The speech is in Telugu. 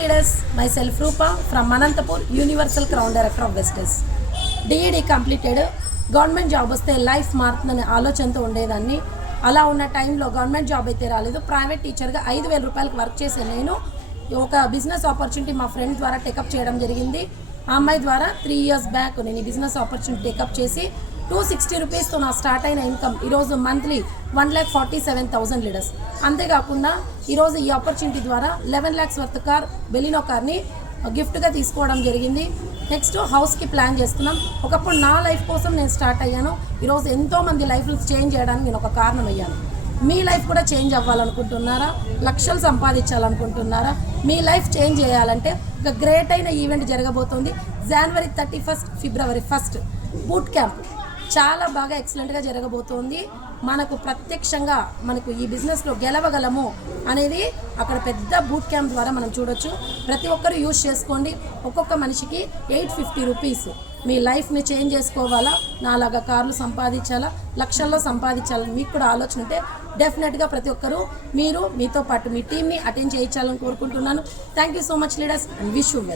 Leaders, myself Rupa from Anantapur, Universal Crown Director of Vestas. DED completed, government job వస్తే లైఫ్ మారుతుందనే ఆలోచనతో ఉండేదాన్ని. అలా ఉన్న టైంలో గవర్నమెంట్ జాబ్ అయితే రాలేదు. ప్రైవేట్ టీచర్గా 5,000 రూపాయలకి వర్క్ చేసే నేను ఒక బిజినెస్ ఆపర్చునిటీ మా ఫ్రెండ్ ద్వారా టేకప్ చేయడం జరిగింది. ఆ అమ్మాయి ద్వారా 3 years బ్యాక్ నేను ఈ బిజినెస్ ఆపర్చునిటీ టేకప్ చేసి 260 రూపీస్తో నా స్టార్ట్ అయిన ఇన్కమ్ ఈరోజు మంత్లీ 1,47,000 లీడర్స్. అంతేకాకుండా ఈరోజు ఈ ఆపర్చునిటీ ద్వారా 11 lakhs వర్త్ కార్ బెలినో కార్ని గిఫ్ట్గా తీసుకోవడం జరిగింది. నెక్స్ట్ హౌస్కి ప్లాన్ చేస్తున్నాం. ఒకప్పుడు నా లైఫ్ కోసం నేను స్టార్ట్ అయ్యాను. ఈరోజు ఎంతోమంది లైఫ్లు చేంజ్ చేయడానికి నేను ఒక కారణం అయ్యాను. మీ లైఫ్ కూడా చేంజ్ అవ్వాలనుకుంటున్నారా? లక్షలు సంపాదించాలనుకుంటున్నారా? మీ లైఫ్ చేంజ్ చేయాలంటే ఒక గ్రేట్ అయిన ఈవెంట్ జరగబోతోంది. January 31st, February 1st boot camp చాలా బాగా ఎక్సలెంట్గా జరగబోతోంది. మనకు ప్రత్యక్షంగా మనకు ఈ బిజినెస్లో గెలవగలము అనేది అక్కడ పెద్ద బూట్ క్యాంప్ ద్వారా మనం చూడొచ్చు. ప్రతి ఒక్కరు యూజ్ చేసుకోండి. ఒక్కొక్క మనిషికి 850 రూపీస్. మీ లైఫ్ని చేంజ్ చేసుకోవాలా, నాలాగా కార్లు సంపాదించాలా, లక్షల్లో సంపాదించాలని మీకు కూడా ఆలోచన ఉంటే డెఫినెట్గా ప్రతి ఒక్కరూ మీరు మీతో పాటు మీ టీమ్ని అటెండ్ చేయించాలని కోరుకుంటున్నాను. Thank you so much leaders and wish you well.